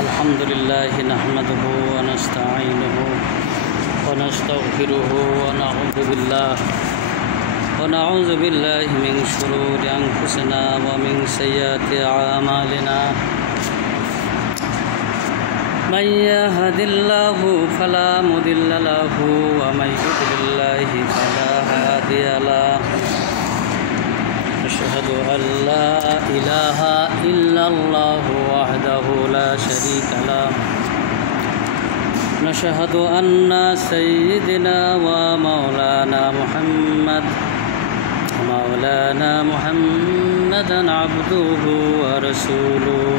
अल्हम्दुलिल्लाह नहमदुहु व नस्तईनुहु व नस्तगफिरुहु व नऊज़ु बिल्लाहि मिन शुरूरि अनफुसिना व मिन सय्यिआति अमालिना मन यहदिल्लाहु फला मुदिल्ल लहु व मन युद्लिल फला हादिय लहु अशहदु अल्ला इलाहा इल्लल्लाहु वहदहु ला शरीका लहु नशहदु अन्ना सय्यिदना व मौलाना मुहम्मदन अब्दुहु व रसूलुहु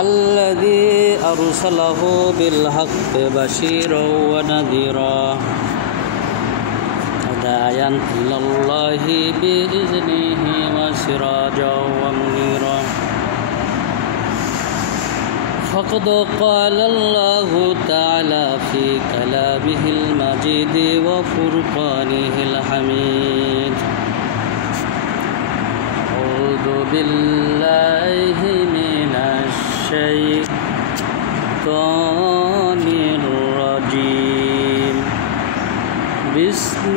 अल्लज़ी अरसलहु बिल हक़्क़ि बशीरन व नज़ीरन दायन इलल्लाहि बिइज़निहि व सिराजन व मुनीरा फ़क़द क़ाल अल्लाहु तआला फ़ी कलामिहिल मजीद व फ़ुरक़ानिहिल हमीद अऊज़ु बिल्लाहि मिनश शैतानिर रजीम बिस्मिल्लाहिर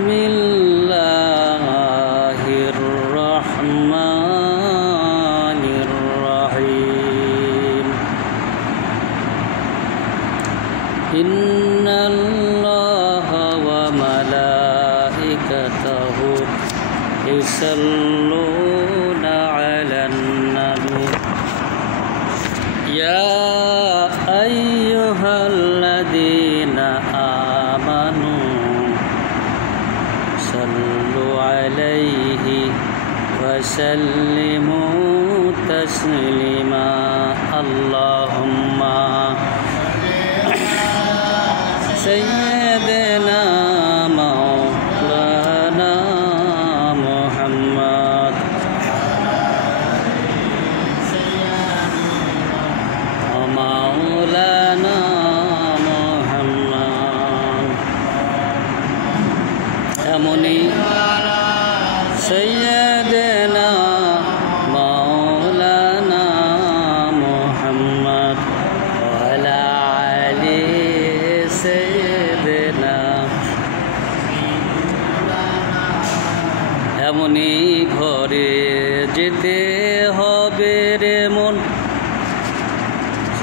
रहमानिर रहीम इन्नल्लाहा व मलाइकतहु युसल्लूना अलन नबी या अय्युहल्लज़ीना आमनू सल्लु अलैहि वसल्लिमू तस्लीमा अल्लाहुम्मा सय्यदना मौलाना मुहम्मद मौलाना मुहम्मद एमनी सय्यदना मौलाना मुहम्मद वअला आलि सय्यदना एमनी घरे जेते होबे रे मन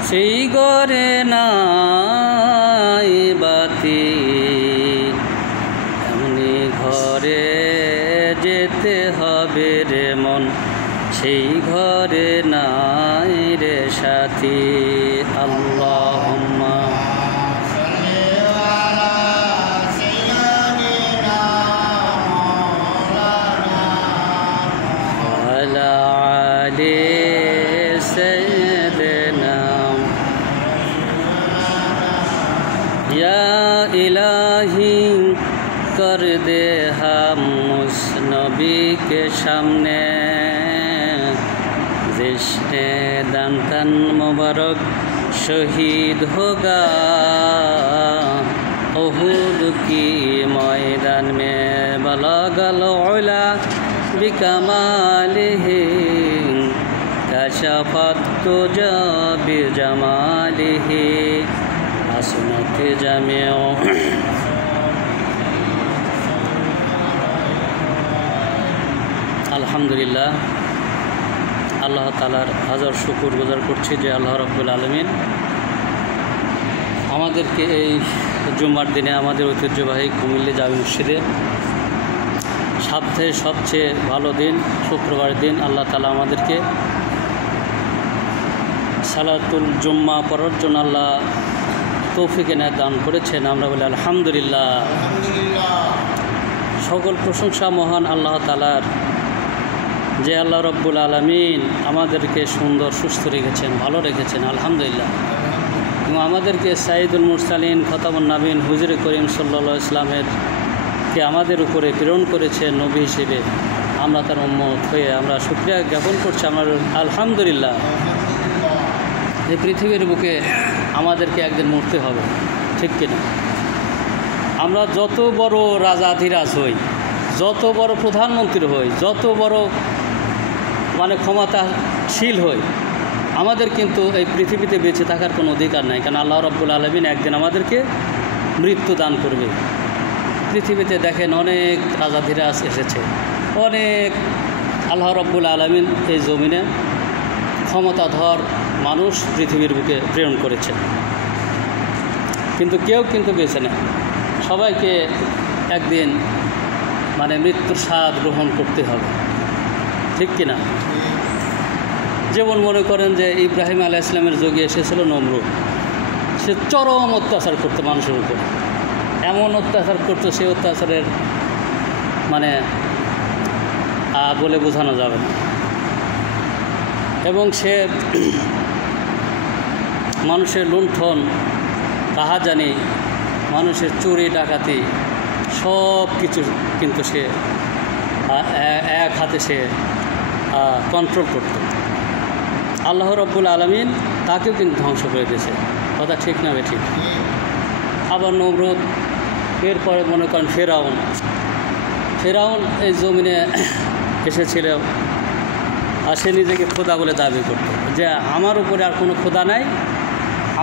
সেই ঘরে নাই বাতি এমনি ঘরে যেতে হবে রে মন সেই ঘরে নাই রে সাথী আল্লাহুম্মা ওয়ালা আলি সাইয়্যিদিনা या इलाही कर दे हम उस नबी के सामने जिसने दांतन मुबारक शहीद होगा उहुद की मैदान में बलगल उला बिकमालिही कशफत तुजा बिजमालिही हसनत जामिउ আলহামদুলিল্লাহ আল্লাহ তাআলার হাজার শুকর গুজার করছি যে আল্লাহ রাব্বুল আলামিন আমাদেরকে এই জুমার দিনে আমাদের ঐতিহ্যবাহী কুমিল্লা জামে মসজিদে সপ্তাহের সবচেয়ে ভালো দিন শুক্রবার দিন আল্লাহ তাআলা আমাদেরকে সালাতুল জুম্মা পড়ার জন্য আল্লাহ তৌফিক এনায়েত দান করেছেন। আমরা বলি আলহামদুলিল্লাহ। সকল প্রশংসা মহান আল্লাহ তাআলার, যে আল্লাহ রব্বুল আলামিন আমাদেরকে সুন্দর সুস্থ রেখেছেন, ভালো রেখেছেন, আলহামদুলিল্লাহ। এবং আমাদেরকে সাইয়্যিদুল মুরসালিন খতামুন নবীন হুজুরে করিম সাল্লাল্লাহু আলাইহি ওয়াসাল্লামের কে আমাদের উপরে প্রেরণ করেছেন নবী হিসেবে। আমরা তার উম্মত হয়ে আমরা শুকরিয়া জ্ঞাপন করছি। আমরা আলহামদুলিল্লাহ। এই পৃথিবীর বুকে আমাদেরকে একদিন মরতে হবে, ঠিক কিনা? আমরা যত বড় রাজাধিরাজ হই, যত বড় প্রধানমন্ত্রী হই, যত বড় মানে ক্ষমতাশীল হই, আমাদের কিন্তু এই পৃথিবীতে বেঁচে থাকার কোনো অধিকার নাই। কারণ আল্লাহ রাব্বুল আলামিন একদিন আমাদেরকে মৃত্যু দান করবে। পৃথিবীতে দেখেন অনেক রাজাধিরাজ এসেছে, অনেক আল্লাহ রাব্বুল আলামিন এই জমিনে ক্ষমতাধর মানুষ পৃথিবীর বুকে প্রেরণ করেছে, কিন্তু কেউ কিন্তু বেঁচে নেয়। সবাইকে একদিন মানে মৃত্যুর স্বাদ গ্রহণ করতে হবে, ঠিক কিনা? যেমন মনে করেন যে ইব্রাহিম আলাইহিস সালামের যুগে এসেছিল নমরুদ, সে চরম অত্যাচার করতো মানুষের উপর, এমন অত্যাচার করতো, সে অত্যাচারের মানে বলে বোঝানো যাবে না। এবং সে মানুষের লুণ্ঠন, রাহাজানি, মানুষের চুরি ডাকাতি সব কিছু কিন্তু সে এক হাতে সে কন্ট্রোল করত। আল্লাহ রাব্বুল আলামিন তাকেও কিন্তু ধ্বংস করে দিয়েছে, কথা ঠিক না বেঠিক? আবার নমরুদ, এরপরে মনে করেন ফেরাউন এই জমিনে এসেছিল, আর সে নিজেকে খোদা বলে দাবি করত যে আমার উপরে আর কোনো খোদা নাই,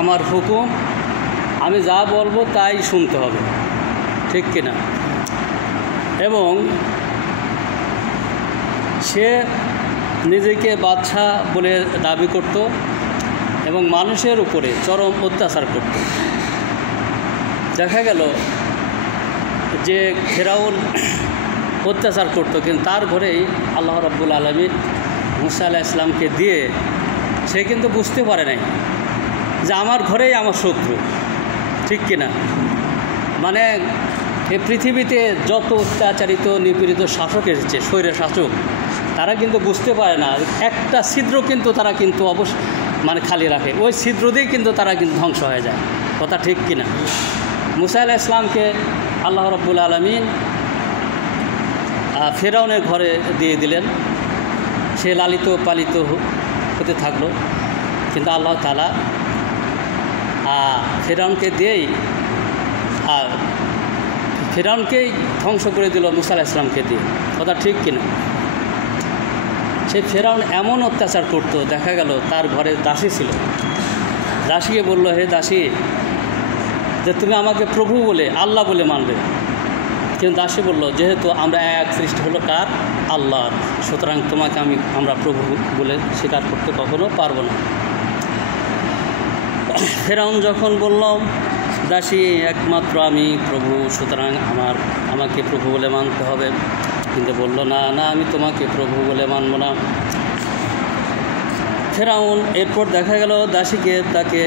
আমার হুকুম, আমি যা বলবো তাই শুনতে হবে, ঠিক কিনা? এবং সে নিজেকে বাদশা বলে দাবি করত এবং মানুষের উপরে চরম অত্যাচার করত। দেখা গেল যে ফেরাউন অত্যাচার করত, কিন্তু তার ঘরেই আল্লাহ রাব্বুল আলামিন মুসা আলাইহিস সালামকে দিয়ে সে কিন্তু বুঝতে পারে নাই যে আমার ঘরেই আমার শত্রু, ঠিক কিনা? মানে এই পৃথিবীতে যত অত্যাচারিত নিপীড়িত শাসক এসেছে, স্বৈর শাসক, তারা কিন্তু বুঝতে পারে না একটা ছিদ্র কিন্তু তারা কিন্তু মানে খালি রাখে, ওই ছিদ্র দিয়েই কিন্তু তারা কিন্তু ধ্বংস হয়ে যায়, কথা ঠিক কিনা? মুসা আলাইহিস সালামকে আল্লাহ রাব্বুল আলামিন ফেরাউনের ঘরে দিয়ে দিলেন, সে লালিত পালিত হতে থাকলো, কিন্তু আল্লাহ তাআলা ফেরাউনকে দিয়েই ফেরাউনকেই ধ্বংস করে দিল মুসা আলাইহিস সালামকে দিয়ে, কথা ঠিক কিনা? সে ফেরাউন এমন অত্যাচার করত, দেখা গেল তার ঘরে দাসী ছিল, দাসীকে বলল, হে দাসী, যে তুমি আমাকে প্রভু বলে আল্লাহ বলে মানবে। কিন্তু দাসী বলল, যেহেতু আমরা এক সৃষ্টি হলো কার? আল্লাহর, সুতরাং তোমাকে আমরা প্রভু বলে স্বীকার করতে কখনো পারবো না। ফেরাউন যখন বলল, দাসী একমাত্র আমি প্রভু, সুতরাং আমাকে প্রভু বলে মানতে হবে, কিন্তু বলল, না না, আমি তোমাকে প্রভু বলে মানব না। ফেরাউন এরপর দেখা গেল দাসীকে তাকে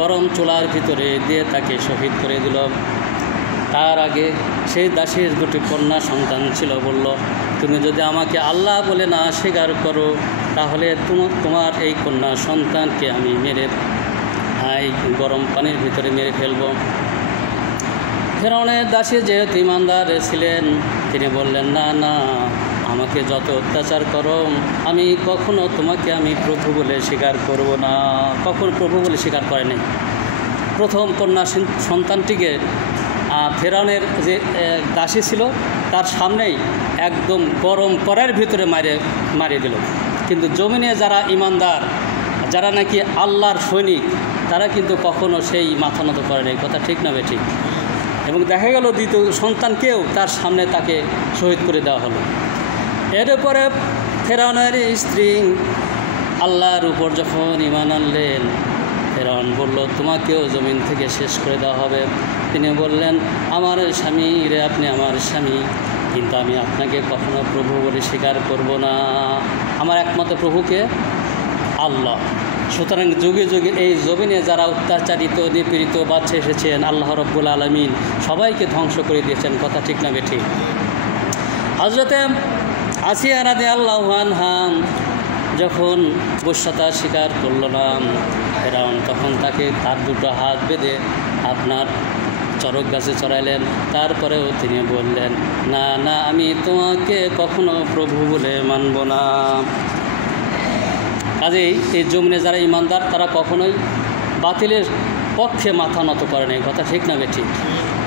গরম চুলার ভিতরে দিয়ে তাকে শহীদ করে দিল। তার আগে সেই দাসীর দুটি কন্যা সন্তান ছিল, বলল, তুমি যদি আমাকে আল্লাহ বলে না স্বীকার করো, তাহলে তোমার এই কন্যা সন্তানকে আমি মেরে এই গরম পানির ভিতরে মেরে ফেলব। ফেরাউনের দাসী যেহেতু ইমানদার ছিলেন, তিনি বললেন, না না, আমাকে যত অত্যাচার করো, আমি কখনো তোমাকে আমি প্রভু বলে স্বীকার করব না। কখনো প্রভু বলে স্বীকার করেনি। প্রথম কন্যা সন্তানটিকে ফেরাউনের যে দাসী ছিল তার সামনেই একদম গরম কড়াইয়ের ভিতরে মারিয়ে দিল। কিন্তু জমিনে যারা ইমানদার, যারা নাকি আল্লাহর সৈনিক, তারা কিন্তু কখনো সেই মাথা নত করেনি, কথা ঠিক না বেঠিক? এবং দেখা গেল দ্বিতীয় সন্তানকেও তার সামনে তাকে শহীদ করে দেওয়া হলো। এরপরে ফেরাউনের স্ত্রী আল্লাহর উপর যখন ঈমান আনলেন, ফেরাউন বলল, তোমাকেও জমিন থেকে শেষ করে দেওয়া হবে। তিনি বললেন, আমার স্বামী রে, আপনি আমার স্বামী, কিন্তু আমি আপনাকে কখনো প্রভু বলে স্বীকার করব না। আমার একমাত্র প্রভুকে আল্লাহ। সুতরাং যুগে যুগে এই জমিনে যারা অত্যাচারিত নিপীড়িত বাচ্চা এসেছেন, আল্লাহ রাব্বুল আলামিন সবাইকে ধ্বংস করে দিয়েছেন, কথা ঠিক না বেঠিক? হযরতে আসিয়া রাদিয়াল্লাহু আনহা যখন বশ্যতা স্বীকার করল না ফেরাউন, তখন তার দুটো হাত বেঁধে আপনার চরক গাছে চড়াইলেন। তারপরেও তিনি বললেন, না না, আমি তোমাকে কখনো প্রভু বলে মানব না। কাজেই এই জমিনে যারা ইমানদার, তারা কখনোই বাতিলের পক্ষে মাথা নত করে নাই, কথা ঠিক না বেঠিক?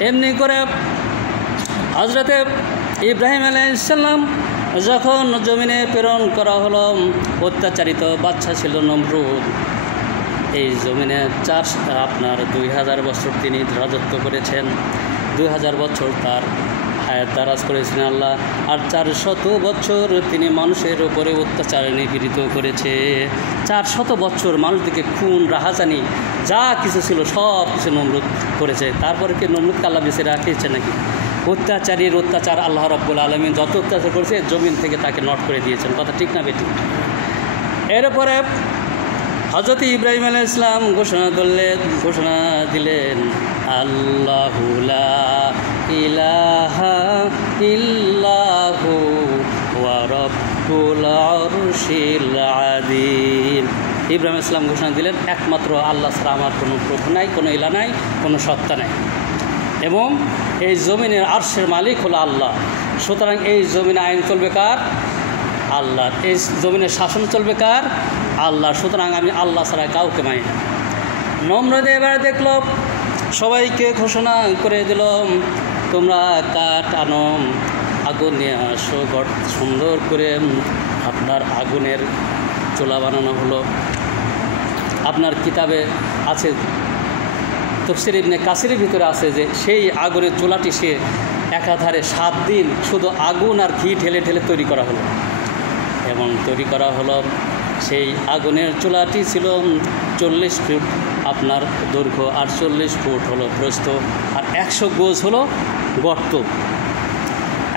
এমনি করে হযরতে ইব্রাহিম আলাইহিস সালাম যখন জমিনে প্রেরণ করা হলো, অত্যাচারিত বাচ্চা ছিল নমরুদ। এই জমিনে 2000 বছর তিনি রাজত্ব করেছেন। 2000 বছর তার হায়াত দারাজ করেছেন আল্লাহ, আর 400 বছর তিনি মানুষের উপরে অত্যাচার নিপীড়িত করেছে। 400 বছর মানুষদিকে খুন, রাহাজানি, যা কিছু ছিল সব কিছু নমরুদ করেছে। তারপরে কি নমরুদকে আল্লাহ বেঁচে রাখিয়েছে নাকি? অত্যাচারীর অত্যাচার আল্লাহ রাব্বুল আলামিন যত অত্যাচার করেছে জমিন থেকে তাকে নট করে দিয়েছেন। কথা ঠিক না বেঠিক? এরপরে হযরত ইব্রাহিম আলাইহিস সালাম ঘোষণা দিলেন, আল্লাহু লা ইলাহা ইল্লাহু ওয়া রাব্বুল আরশিল আযীম। ইব্রাহিম আলাইহিস সালাম ঘোষণা দিলেন, একমাত্র আল্লাহ ছাড়া আমার কোনো প্রভু নাই, কোনো ইলাহ নাই, কোনো সত্তা নাই, এবং এই জমিনের আরশের মালিক হলো আল্লাহ। সুতরাং এই জমিনে আইন চলবে কার? আল্লাহর। এই জমিনের শাসন চলবে কার? আল্লাহ। সুতরাং আমি আল্লাহ ছাড়া কাউকে মানি না। নমরুদ এবার দেখল, সবাইকে ঘোষণা করে দিল, তোমরা কাঠ আনো, আগুন নিয়ে আসো। সুন্দর করে আপনার আগুনের চুলা বানানো হলো। আপনার কিতাবে আছে, তাফসীর ইবনে কাসিরের ভিতরে আছে যে সেই আগুনের চুলাটি সে একাধারে 7 দিন শুধু আগুন আর ঘি ঢেলে ঢেলে তৈরি করা হলো। এবং তৈরি করা হলো, সেই আগুনের চুলাটি ছিল 40 ফুট আপনার দৈর্ঘ্য, আর 40 ফুট হলো প্রস্থ, আর 100 গজ হলো গর্ত।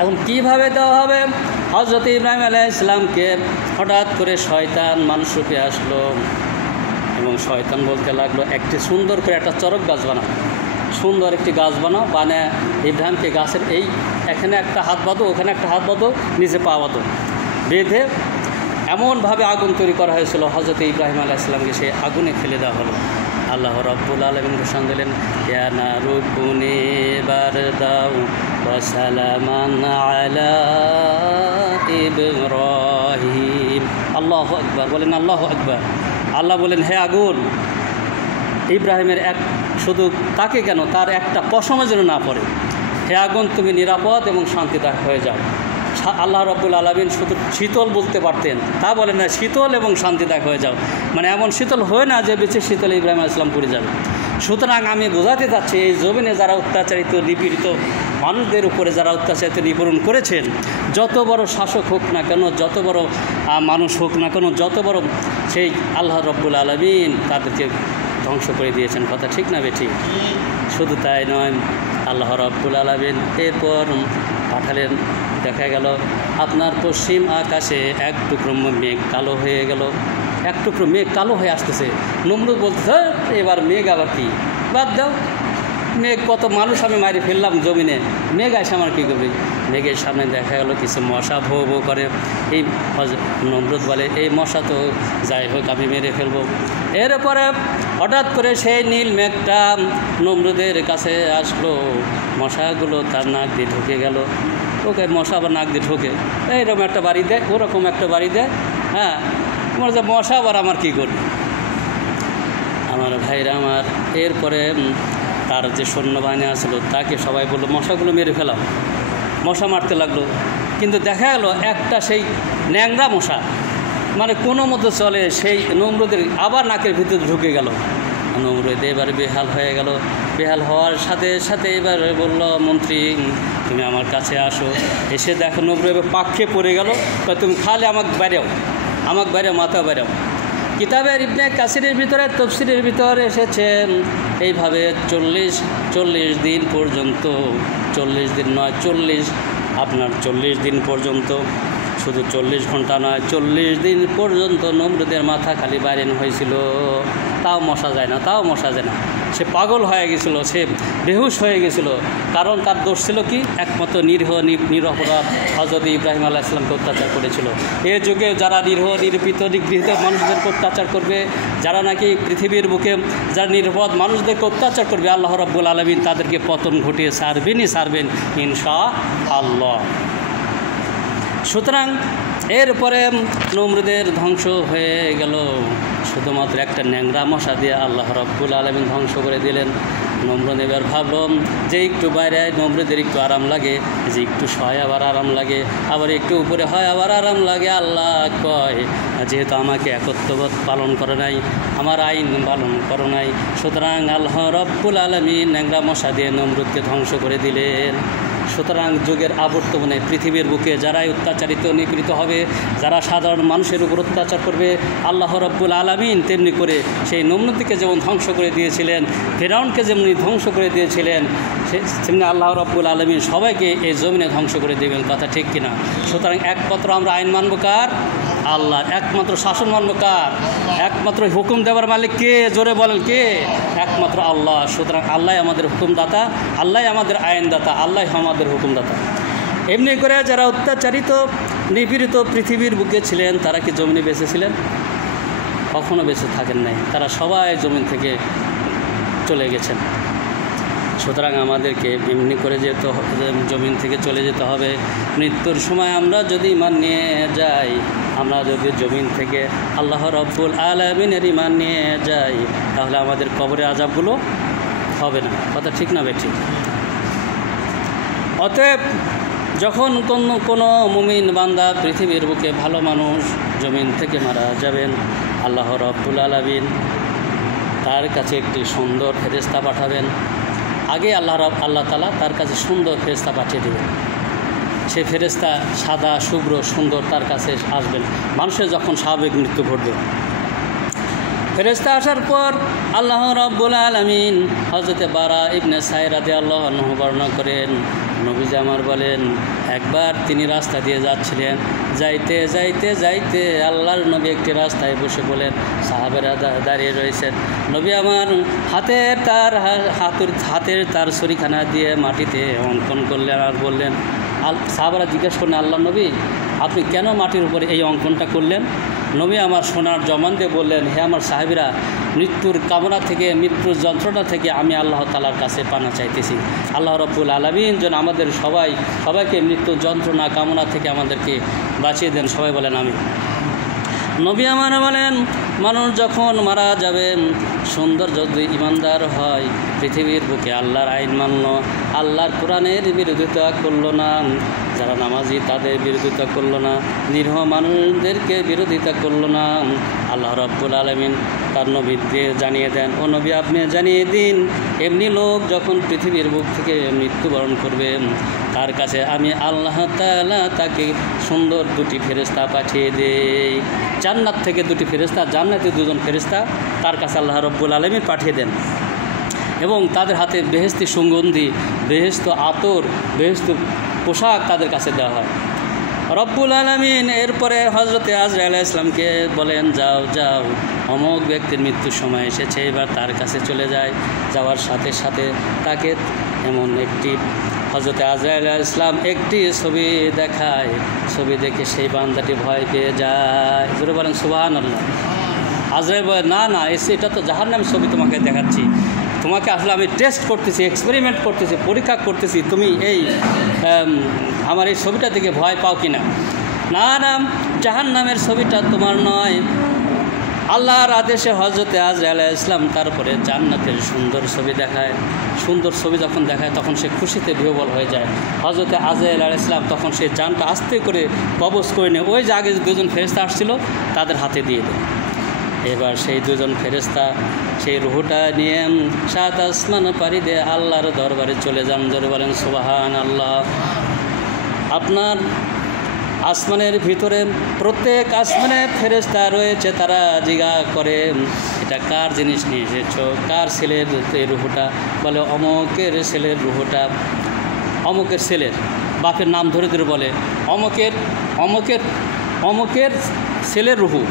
এখন কীভাবে দেওয়া হবে? হযরত ইব্রাহিম আলাইহিস সালামকে হঠাৎ করে শয়তান মানুষরূপে আসলো, এবং শয়তান বলতে লাগলো, একটি সুন্দর করে একটা চরক গাছ বানাও, সুন্দর একটি গাছ বানাও, বানায় ইব্রাহিমকে গাছের এই এখানে একটা হাত বাঁধো, ওখানে একটা হাত বাঁধো, নিচে পা বাঁধো, বেঁধে এমনভাবে আগুন তৈরি করা হয়েছিল। হযরত ইব্রাহিম আলাইহিস সালামকে সেই আগুনে ফেলে দেওয়া হলো। আল্লাহ রাব্বুল আলামিন ঘোষণা দিলেন, ইয়া নারু কুনি বারদাও ওয়া সালামান আলা ইব্রাহিম। আল্লাহু আকবার বলেন, আল্লাহু আকবার। আল্লাহ বলেন, হে আগুন, ইব্রাহিমের শুধু তাকে কেন, তার একটা পশমও যেন না পড়ে। হে আগুন, তুমি নিরাপদ এবং শান্তিদায়ক হয়ে যাও। আল্লাহ রাব্বুল আলামিন শুধু শীতল বলতে পারতেন, তা বলেন না, শীতল এবং শান্তিদায়ক হয়ে যাও। মানে এমন শীতল হয় না যে বেঁচে শীতলে ইব্রাহিম আলাইহিস সালাম পড়ে যাবে। সুতরাং আমি বোঝাতে চাচ্ছি, এই জমিনে যারা অত্যাচারিত নিপীড়িত মানুষদের উপরে যারা অত্যাচারিত নিপীড়ন করেছেন, যত বড় শাসক হোক না কেন, যত বড় মানুষ হোক না কেন, যত বড়, সেই আল্লাহ রাব্বুল আলামিন তাদেরকে ধ্বংস করে দিয়েছেন। কথা ঠিক না বেঠিক? শুধু তাই নয়, আল্লাহ রাব্বুল আলামিন এরপর পাঠালেন, দেখা গেল আপনার পশ্চিম আকাশে এক টুকরো মেঘ কালো হয়ে গেল, এক টুকরো মেঘ কালো হয়ে আসতেছে। নমরুদ বলতে, এবার মেঘ আবার কি, বাদ দাও, মেঘ কত মানুষ আমি মারি ফেললাম জমিনে, মেঘ আসে আমার কী করবে? মেঘের সামনে দেখা গেল কিছু মশা ভো ভো করে। এই নমরুদ বলে, এই মশা তো যাই হোক আমি মেরে ফেলবো। এরপরে হঠাৎ করে সেই নীল মেঘটা নমরুদের কাছে আসলো, মশাগুলো তার নাক দিয়ে ঢুকে গেল। ওকে মশা আবার নাক দিয়ে ঢোকে, এইরকম একটা বাড়ি দেয়, ওরকম একটা বাড়ি দেয়। হ্যাঁ, তোমার যে মশা আবার আমার কী করবে? আমার ভাইরা আমার, এরপরে তার যে সৈন্যবাহিনী আসলো তাকে সবাই বললো, মশাগুলো মেরে ফেলাম। মশা মারতে লাগলো, কিন্তু দেখা গেল একটা সেই ন্যাংরা মশা, মানে কোনো মতো চলে, সেই নমরুদের আবার নাকের ভিতরে ঢুকে গেল। নমরুদ এবার বেহাল হয়ে গেল। বেহাল হওয়ার সাথে সাথে এবার বলল, মন্ত্রী তুমি আমার কাছে আসো। এসে দেখো নমরুদ এবার পাক্ষে পড়ে গেল, তুমি খালে আমাকে বেড়াও, আমাকে বেড়াও, মাথা বেড়াও। কিতাবের ইবনে কাসিরের ভিতরে, তাফসীরের ভিতরে এসেছে এইভাবে 40 দিন পর্যন্ত, 40 দিন নয়, 40 দিন পর্যন্ত, শুধু 40 ঘন্টা নয়, 40 দিন পর্যন্ত নমরুদের মাথা খালি বাইরেন হয়েছিল। তাও মশা যায় না, তাও মশা যায় না। সে পাগল হয়ে গেছিল, সে বেহুশ হয়ে গেছিল। কারণ তার দোষ ছিল কি? একমাত্র নিরপরাধ হযরত ইব্রাহিম আলাইহিস সালামকে অত্যাচার করেছিল। এ যুগে যারা নিরীপিত নিগৃহীত মানুষদেরকে অত্যাচার করবে, যারা নাকি পৃথিবীর বুকে যারা নিরপরাধ মানুষদেরকে অত্যাচার করবে, আল্লাহ রাব্বুল আলামিন তাদেরকে পতন ঘটিয়ে ছাড়বেন ইনশাআল্লাহ। সুতরাং এরপরে নমরুদের ধ্বংস হয়ে গেল, শুধুমাত্র একটা ন্যাংরা মশা দিয়ে আল্লাহ রাব্বুল আলামিন ধ্বংস করে দিলেন। নমরুদ এবার ভাবলাম যে একটু বাইরে নমরুদের একটু আরাম লাগে, যে একটু হয় আবার আরাম লাগে, আবার একটু উপরে হয় আবার আরাম লাগে। আল্লাহ কয়, যেহেতু আমাকে একত্ববোধ পালন করে নাই, আমার আইন পালন করো নাই, সুতরাং আল্লাহ রব্বুল আলামিন ন্যাংরা মশা দিয়ে নমরুদকে ধ্বংস করে দিলেন। সুতরাং যুগের আবর্তমানে পৃথিবীর বুকে যারাই অত্যাচারিত নিপীড়িত হবে, যারা সাধারণ মানুষের উপর অত্যাচার করবে, আল্লাহ রব্বুল আলামিন তেমনি করে সেই নমরুদকে যেমন ধ্বংস করে দিয়েছিলেন, ফিরআউনকে যেমনি ধ্বংস করে দিয়েছিলেন, সেমনি আল্লাহ রব্বুল আলামিন সবাইকে এই জমিনে ধ্বংস করে দেবেন। কথা ঠিক কিনা? সুতরাং একমাত্র আমরা আইন মানব কার? আল্লাহর। একমাত্র শাসন মানব কার? একমাত্র হুকুম দেওয়ার মালিক কে? জোরে বলেন কে? একমাত্র আল্লাহ। সুতরাং আল্লাহ আমাদের হুকুমদাতা, আল্লাহ আমাদের আইনদাতা, আল্লাহ আমাদের হুকুমদাতা। এমনি করে যারা অত্যাচারিত নিপীড়িত পৃথিবীর বুকে ছিলেন, তারা কি জমিনে বেঁচে ছিলেন? কখনো বেঁচে থাকেন নাই, তারা সবাই জমিন থেকে চলে গেছেন। সুতরাং আমাদেরকে এমনি করে জমিন থেকে চলে যেতে হবে। মৃত্যুর সময় আমরা যদি ঈমান নিয়ে যাই, আমরা যদি জমিন থেকে আল্লাহ রব্বুল আলামিনের ঈমান নিয়ে যাই, তাহলে আমাদের কবরে আযাবগুলো হবে না। কথা ঠিক না বেঠি? অতএব যখন কোনো মুমিন বান্দা পৃথিবীর বুকে ভালো মানুষ জমিন থেকে মারা যাবেন, আল্লাহ রব্বুল আলামিন তার কাছে একটি সুন্দর ফেরেশতা পাঠাবেন। আগে আল্লাহ তাআলা তার কাছে সুন্দর ফেরেশতা পাঠিয়ে দেবেন। সেই ফেরেশতা সাদা শুভ্র সুন্দর তার কাছে আসবেন মানুষের যখন স্বাভাবিক মৃত্যু ঘটবে। ফেরেশতা আসার পর আল্লাহ রাব্বুল আলামিন হযরতে বারা ইবনে সাইর রাদিয়াল্লাহু আনহু বর্ণনা করেন, নবীজি আমার বলেন, একবার তিনি রাস্তা দিয়ে যাচ্ছিলেন, যাইতে যাইতে যাইতে আল্লাহর নবী একটি রাস্তায় বসে বলেন, সাহাবেরা দাঁড়িয়ে রয়েছেন। নবী আমার হাতের তার ছুরিখানা দিয়ে মাটিতে অঙ্কন করলেন আর বললেন, সাহাবারা জিজ্ঞেস করলেন, আল্লাহ নবী আপনি কেন মাটির উপরে এই অঙ্কনটা করলেন? নবী আমার সোনার জবান দিয়ে বললেন, হে আমার সাহাবীরা, মৃত্যুর কামনা থেকে, মৃত্যুর যন্ত্রণা থেকে আমি আল্লাহ তাআলার কাছে পানা চাইতেছি। আল্লাহ রাব্বুল আলামিন যেন আমাদের সবাইকে মৃত্যুর যন্ত্রণা কামনা থেকে আমাদেরকে বাঁচিয়ে দেন। সবাই বলেন আমিন। নবী আমার বলেন, মানুষ যখন মারা যাবেন, সুন্দর যদি ইমানদার হয়, পৃথিবীর বুকে আল্লাহর আইন মানল, আল্লাহর কোরআনের বিরোধিতা করল না, যারা নামাজি তাদের বিরোধিতা করল না, নিরীহ মানুষদেরকে বিরোধিতা করল না, আল্লাহ রাব্বুল আলামিন তার নবীকে জানিয়ে দেন, ও নবী আপনি জানিয়ে দিন, এমনি লোক যখন পৃথিবীর বুক থেকে মৃত্যুবরণ করবে, তার কাছে আমি আল্লাহ তাআলা তাকে সুন্দর দুটি ফেরেশতা পাঠিয়ে দেই। জান্নাত থেকে দুটি ফেরেশতা, জান্নাতে দুজন ফেরেশতা তার কাছে আল্লাহ রাব্বুল আলামিন পাঠিয়ে দেন, এবং তাদের হাতে বেহেশতি সুগন্ধি, বেহেশত আতর, বেহেশত পোশাক তাদের কাছে দেওয়া হয়। রব্বুল আলামিন এরপরে হযরতে আজরাইল আলাইহিস সালামকে বলেন, যাও যাও, অমুক ব্যক্তির মৃত্যুর সময় এসেছে, এবার তার কাছে চলে যায়। যাওয়ার সাথে সাথে তাকে এমন একটি হযরতে আজরাইল আলাইহিস সালাম একটি ছবি দেখায়, ছবি দেখে সেই বান্দাটি ভয় পেয়ে যায়। জোরে বলেন সুবহানাল্লাহ। আজরাইল বলে, না না, এটা তো জাহান্নামের ছবি তোমাকে দেখাচ্ছি, তোমাকে আসলে আমি টেস্ট করতেছি, এক্সপেরিমেন্ট করতেছি, পরীক্ষা করতেছি, তুমি আমার এই ছবিটা দেখে ভয় পাও কি না। না না, জাহান্নামের ছবিটা তোমার নয়। আল্লাহর আদেশে হযরতে আজরাইল আলাইহিস সালাম তারপরে জান্নাতের সুন্দর ছবি দেখায়। সুন্দর ছবি যখন দেখায় তখন সে খুশিতে বিহ্বল হয়ে যায়। হযরতে আজরাইল আলাইহিস সালাম তখন সেই জানটা আস্তে করে কবজ করে নিয়ে ওই যে আগে দুজন ফেরেশতা আসছিল তাদের হাতে দিয়ে দেয়। এবার সেই দুজন ফেরেশতা সেই রুহটা নিয়ে 7 আসমান পাড়ি দিয়ে আল্লাহর দরবারে চলে যান। জোরে বলেন সুবহানাল্লাহ। আপনার আসমানের ভিতরে প্রত্যেক আসমানে ফেরেশতা রয়েছে, তারা জিজ্ঞাসা করে, এটা কার জিনিস নিয়ে এসেছো, কার ছেলের এই রুহটা? বলে অমুকের ছেলের রুহটা। অমুকের ছেলের, বাপের নাম ধরে ধরে বলে অমুকের ছেলের রুহু।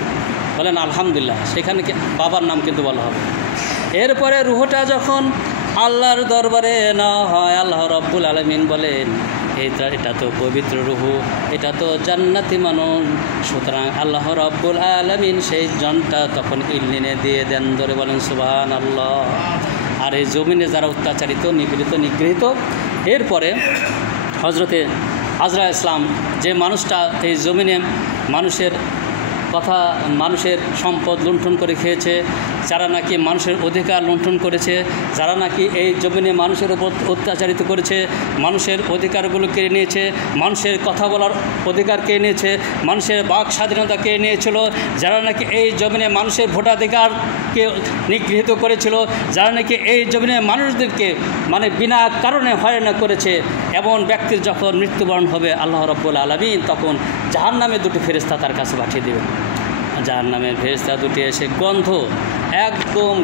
বলেন আলহামদুলিল্লাহ, সেখানে বাবার নাম কিন্তু বলা হবে। এরপরে রুহটা যখন আল্লাহর দরবারে নেওয়া হয়, আল্লাহ রাব্বুল আলামিন বলেন, এটা তো পবিত্র রুহু, এটা তো জান্নাতি মানুষ, সুতরাং আল্লাহ রাব্বুল আলামিন সেই জানটা তখন ইল্লিনে দিয়ে দেন। ধরে বলেন সুবহানাল্লাহ। আর এই জমিনে যারা অত্যাচারিত, নিপীড়িত, নিগৃহীত, এরপরে হযরতে আজরাইল ইসলাম যে মানুষটা এই জমিনে মানুষের কথা মানুষের সম্পদ লুণ্ঠন করে খেয়েছে, যারা নাকি মানুষের অধিকার লুণ্ঠন করেছে, যারা নাকি এই জমিনে মানুষের উপর অত্যাচারিত করেছে, মানুষের অধিকারগুলো কেড়ে নিয়েছে, মানুষের কথা বলার অধিকার কেড়ে নিয়েছে, মানুষের বাক স্বাধীনতা কেড়ে নিয়েছিল, যারা নাকি এই জমিনে মানুষের ভোটাধিকারকে নিগৃহীত করেছিল, যারা নাকি এই জমিনে মানুষদেরকে মানে বিনা কারণে হয়রানি করেছে, এমন ব্যক্তির যখন মৃত্যুবরণ হবে আল্লাহ রাব্বুল আলামিন তখন জাহান্নামে দুটি ফেরেশতা তার কাছে পাঠিয়ে দেবেন। জাহান্নামের ফেরেশতা দুটি এসে একদম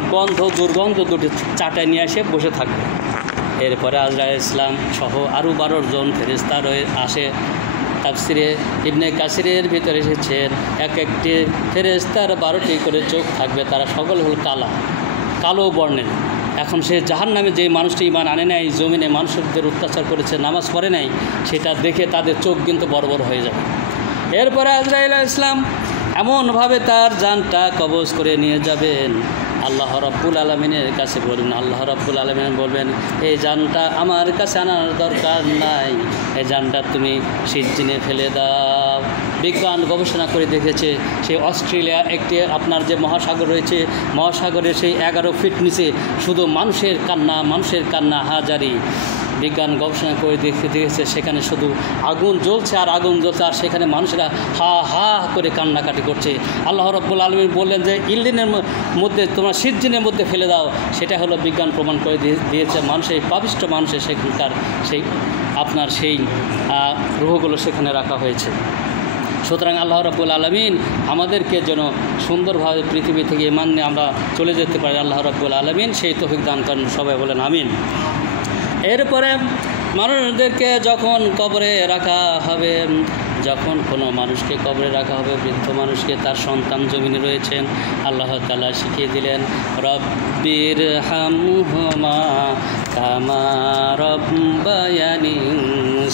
দুর্গন্ধ দুটি চাটায় নিয়ে এসে বসে থাকবে। এরপরে আজরাইল ইসলাম সহ আরও 12 জন ফেরেশতা আসে। তাফসিরে ইবনে কাসিরের ভিতরে এসেছেন একটি ফেরেশতার 12টি করে চোখ থাকবে, তারা সকল হল কালো বর্ণের। এখন সে জাহান্নামে যে মানুষটি ঈমান আনে নাই, জমিনে মানুষদের অত্যাচার করেছে, নামাজ পড়ে নাই, সেটা দেখে তাদের চোখ কিন্তু বড় হয়ে যাবে। এরপরে আজরাইল ইসলাম এমনভাবে তার জানটা কবজ করে নিয়ে যাবেন, আল্লাহ রাব্বুল আলামিনের কাছে বলবেন। আল্লাহ রাব্বুল আলামিন বলবেন, এই জানটা আমার কাছে আনার দরকার নাই, এই জানটা তুমি সিজ্জিনে ফেলে দাও। বিজ্ঞান গবেষণা করে দেখেছে সেই অস্ট্রেলিয়া একটি আপনার যে মহাসাগর রয়েছে, মহাসাগরের সেই 11 ফিট নিচে শুধু মানুষের কান্না হাজারি। বিজ্ঞান গবেষণা করে দেখেছে সেখানে শুধু আগুন জ্বলছে আর সেখানে মানুষেরা হা হা করে কান্নাকাটি করছে। আল্লাহ রাব্বুল আলামিন বললেন যে ইল্লিনের মধ্যে তোমরা সিজ্জিনের মধ্যে ফেলে দাও। সেটা হলো বিজ্ঞান প্রমাণ করে দিয়েছে মানুষের পাপিষ্ট মানুষের সেখানকার সেই রূহগুলো সেখানে রাখা হয়েছে। সুতরাং আল্লাহ রাব্বুল আলামিন আমাদেরকে যেন সুন্দরভাবে পৃথিবী থেকে ঈমান নিয়ে আমরা চলে যেতে পারি, আল্লাহ রাব্বুল আলামিন সেই তৌফিক দান করেন। সবাই বলেন আমিন। এরপরে মানুষদেরকে যখন কবরে রাখা হবে, যখন কোনো মানুষকে কবরে রাখা হবে, বৃদ্ধ মানুষকে তার সন্তান জমিনে রয়েছেন, আল্লাহ তাআলা শিখিয়ে দিলেন রব্বির হামহুমা কামা রব্বায়ানি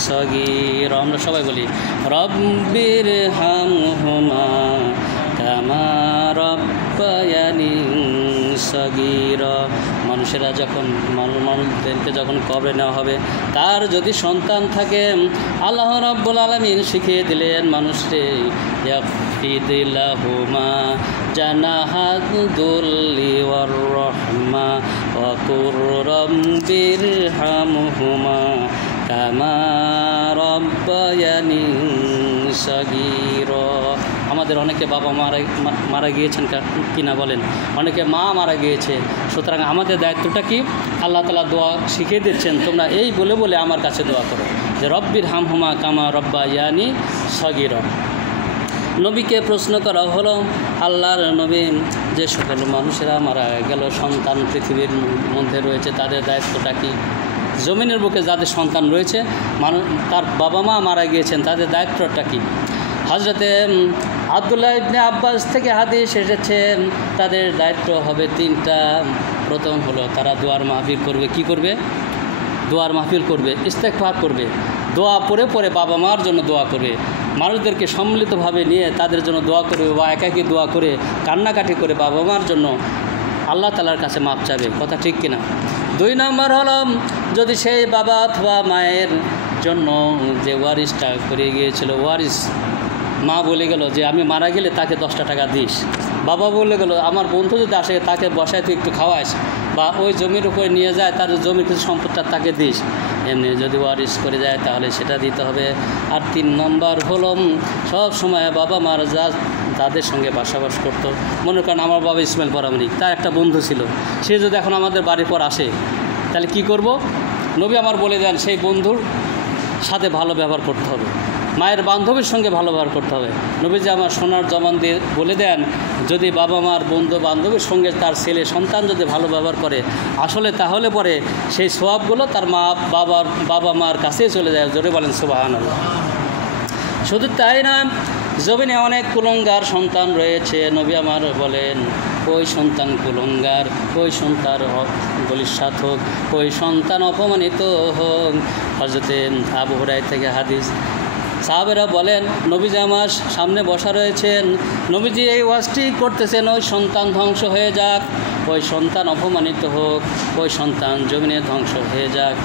সগীর। আমরা সবাই বলি রব্বির হামহুমা কামা রব্বায়ানি সগীর। মানুষেরা যখন মানুষদেরকে যখন কবরে নেওয়া হবে, তার যদি সন্তান থাকে, আল্লাহ রাব্বুল আলামিন শিখিয়ে দিলেন মানুষকে ইয়াফিদিল্লাহুমা জানাহাদুল্লি ওয়ার রাহমা ওয়া কুর রব্বিরহামহুমা কামা রব্বায়ানি সগীরা। আমাদের অনেকে বাবা মারা গিয়েছেন কিনা বলেন, অনেকে মা মারা গিয়েছে। সুতরাং আমাদের দায়িত্বটা কি? আল্লাহ তাআলা দোয়া শিখিয়ে দিচ্ছেন, তোমরা এই বলে আমার কাছে দোয়া করো যে রব্বির হামহুমা কামা রব্বায়ানি সগীরা। নবীকে প্রশ্ন করা হলো, আল্লাহর নবী, যে সকল মানুষেরা মারা গেল, সন্তান পৃথিবীর মধ্যে রয়েছে, তাদের দায়িত্বটা কি? জমিনের বুকে যাদের সন্তান রয়েছে, তার বাবা মা মারা গিয়েছেন, তাদের দায়িত্বটা কি? হযরতে আব্দুল্লাহ ইবনে আব্বাস থেকে হাদিস এসেছে, তাদের দায়িত্ব হবে 3টা। প্রথম হলো তারা দোয়ার মাহফিল করবে। কি করবে? দোয়ার মাহফিল করবে, ইস্তেগফার করবে, দোয়া পরে বাবা মার জন্য দোয়া করবে, মানুষদেরকে সম্মিলিতভাবে নিয়ে তাদের জন্য দোয়া করবে বা একাকী দোয়া করে কান্নাকাটি করে বাবা মার জন্য আল্লাহ তাআলার কাছে মাপ চাবে। কথা ঠিক কিনা? 2 নম্বর হলো, যদি সেই বাবা অথবা মায়ের জন্য যে ওয়ারিসটা করে গিয়েছিল, ওয়ারিস মা বলে গেল যে আমি মারা গেলে তাকে 10টা টাকা দিস, বাবা বলে গেল আমার বন্ধু যদি আসে তাকে বসায় তুই একটু খাওয়াইস, বা ওই জমির উপরে নিয়ে যায় তার জমির কিছু সম্পদটা তাকে দিস, এমনি যদি ওয়ারিস করে যায় তাহলে সেটা দিতে হবে। আর 3 নম্বর হলো, সব সময় বাবা মারা যাদের সঙ্গে বাসাবাস করতো, মনে করেন আমার বাবা ইসমাইল পরামানিক, তার একটা বন্ধু ছিল, সে যদি এখন আমাদের বাড়ির পর আসে তাহলে কি করব? নবী আমার বলে দেন সেই বন্ধুর সাথে ভালো ব্যবহার করতে হবে, মায়ের বান্ধবীর সঙ্গে ভালো ব্যবহার করতে হবে। নবীজি আমার সোনার জবান দিয়ে বলে দেন, যদি বাবা মার বন্ধু বান্ধবীর সঙ্গে তার ছেলে সন্তান যদি ভালো ব্যবহার করে আসলে তাহলে পরে সেই সওয়াবগুলো তার বাবা মার কাছেই চলে যায়। জোরে বলেন সুবহানাল্লাহ। শুধু তাই না, জমিনে অনেক কুলঙ্গার সন্তান রয়েছে। নবী আমার বলেন, ওই সন্তান কুলঙ্গার, ওই সন্তান বলিষ্ঠ হোক, ওই সন্তান অপমানিত হোক। হযরতে আবু হুরায়রা থেকে হাদিস, সাহাবেরা বলেন, নবীজি আমার সামনে বসা রয়েছেন, নবীজি এই ওয়াজটি করতেছেন, ওই সন্তান ধ্বংস হয়ে যাক, ওই সন্তান অপমানিত হোক, ওই সন্তান জমিনে ধ্বংস হয়ে যাক।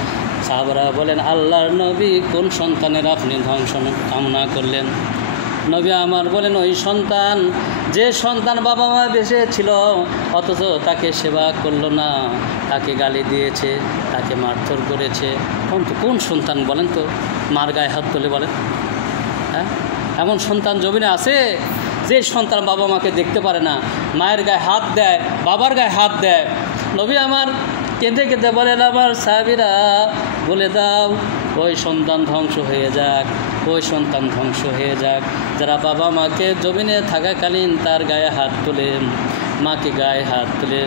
সাহাবারা বলেন, আল্লাহর নবী, কোন সন্তানের আপনি ধ্বংস কামনা করলেন? নবী আমার বলেন, ওই সন্তান, যে সন্তান বাবা মা বেঁচে ছিল অথচ তাকে সেবা করলো না, তাকে গালি দিয়েছে, তাকে মারধর করেছে, কোন সন্তান বলেন তো মার গায়ে হাত তুলে বলেন? হ্যাঁ, এমন সন্তান জমিনে আছে যে সন্তান বাবা মাকে দেখতে পারে না, মায়ের গায়ে হাত দেয়, বাবার গায়ে হাত দেয়। নবী আমার কেঁদে কেঁদে বলেন, আমার সাহাবীরা বলে দাও ওই সন্তান ধ্বংস হয়ে যাক, ওই সন্তান ধ্বংস হয়ে যাক যারা বাবা মাকে জমিনে থাকাকালীন তার গায়ে হাত তুলে, মাকে গায়ে হাত তুলে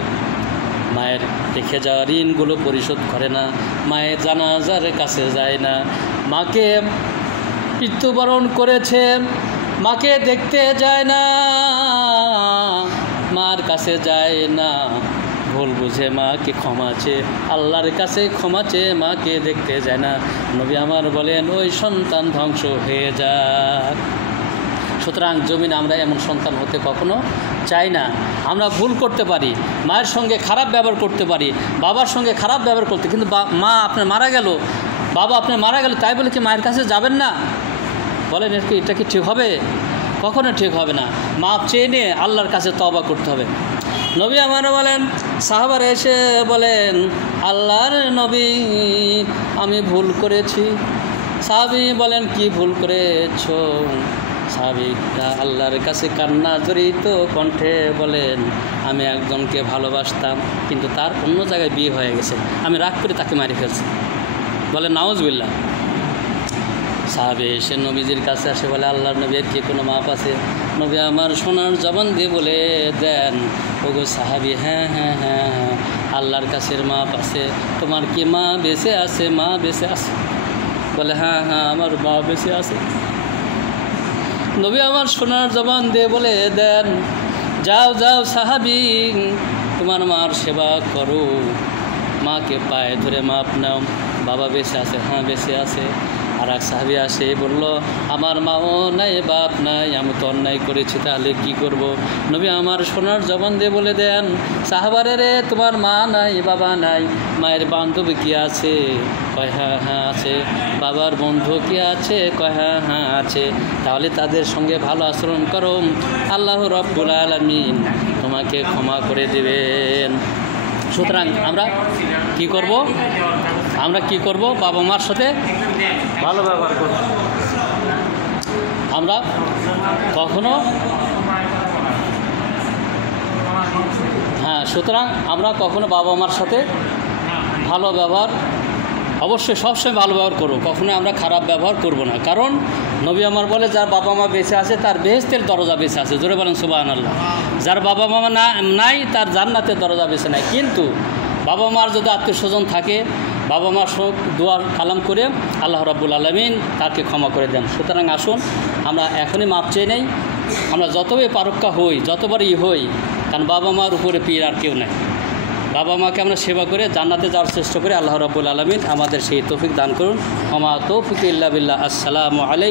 মায়ের রেখে যাওয়া ঋণগুলো পরিশোধ করে না, মায়ের জানাজার কাছে যায় না, মাকে মৃত্যুবরণ করেছে, মাকে দেখতে যায় না, মার কাছে যায় না, ভুল বুঝে মাকে ক্ষমাছে, আল্লাহর কাছে ক্ষমাছে, মাকে দেখতে যায় না। নবী আমার বলেন, ওই সন্তান ধ্বংস হয়ে যাক। সুতরাং জমিনে আমরা এমন সন্তান হতে কখনো চাই না। আমরা ভুল করতে পারি, মায়ের সঙ্গে খারাপ ব্যবহার করতে পারি, বাবার সঙ্গে খারাপ ব্যবহার করতে, কিন্তু মা আপনার মারা গেল, বাবা আপনার মারা গেল, তাই বলে কি মায়ের কাছে যাবেন না? বলেন এটা কি ঠিক হবে? কখনো ঠিক হবে না। মাপ চেয়ে নিয়ে আল্লাহর কাছে তওবা করতে হবে। নবী আমার বলেন, সাহাবারা এসে বলেন, আল্লাহর নবী আমি ভুল করেছি। সাহাবী বলেন, কি ভুল করেছো? সাহাবীরা আল্লাহর কাছে কান্না জড়িত কণ্ঠে বলেন, আমি একজনকে ভালোবাসতাম কিন্তু তার অন্য জায়গায় বিয়ে হয়ে গেছে, আমি রাগ করে তাকে মারি ফেলছি। বলে নাউজুবিল্লাহ। সাহাবে এসে নবীজির কাছে আসে, বলে আল্লাহর নবীর কি কোনো মাপ আছে? নবী আমার সোনার জবান দিয়ে বলে দেন, ওগো সাহাবী, হ্যাঁ হ্যাঁ হ্যাঁ হ্যাঁ আল্লাহর কাছের মাপ আছে। তোমার কি মা বেঁচে আছে? মা বেঁচে আছে? বলে হ্যাঁ হ্যাঁ আমার মা বেঁচে আছে। নবী আমার সোনার জবান দিয়ে বলে দেন, যাও যাও সাহাবী, তোমার মার সেবা করো, মাকে পায়ে ধরে মাপ নাও। বাবা বেঁচে আছে? হ্যাঁ বেঁচে আছে। আর এক সাহাবী আসে বলল, আমার মাও নাই, বাপ নাই, আমি তো অন্যায় করেছি, তাহলে কি করব? নবী আমার সোনার জবান দিয়ে বলে দেন, সাহাবারে রে, তোমার মা নাই, বাবা নাই, মায়ের বান্ধবী কি আছে? কয় হ্যাঁ হ্যাঁ আছে। বাবার বন্ধু কি আছে? কয় হ্যাঁ হ্যাঁ আছে। তাহলে তাদের সঙ্গে ভালো আচরণ করো, আল্লাহ রব্বুল আলামিন তোমাকে ক্ষমা করে দেবেন। সুতরাং আমরা কি করব? বাবা মার সাথে ভালো ব্যবহার করব। আমরা কখনো সুতরাং আমরা কখনো বাবা মার সাথে ভালো ব্যবহার, অবশ্যই সবসময় ভালো ব্যবহার করব, কখনো আমরা খারাপ ব্যবহার করব না। কারণ নবী আমার বলে, যার বাবা মা বেঁচে আছে তার বেহেশতের দরজা বেঁচে আছে। জোরে বলেন সুবহানাল্লাহ। যার বাবা মা নাই তার জান্নাতের দরজা বেঁচে নাই। কিন্তু বাবা মার যদি আত্মীয় স্বজন থাকে, বাবা মার দোয়া কালাম করে আল্লাহ রাব্বুল আলামিন তাকে ক্ষমা করে দেন। সুতরাং আসুন আমরা এখনই মাপ চেয়ে নেই। আমরা যতবারই পারক্কা হই, যতবারই হই, কারণ বাবা মার উপরে পীর আর কেউ নেই। বাবা মাকে আমরা সেবা করে জান্নাতে যাওয়ার চেষ্টা করে আল্লাহ রাব্বুল আলামিন আমাদের সেই তৌফিক দান করুন। আমা তৌফিক ইল্লা বিল্লাহ। আসসালামু আলাইকুম।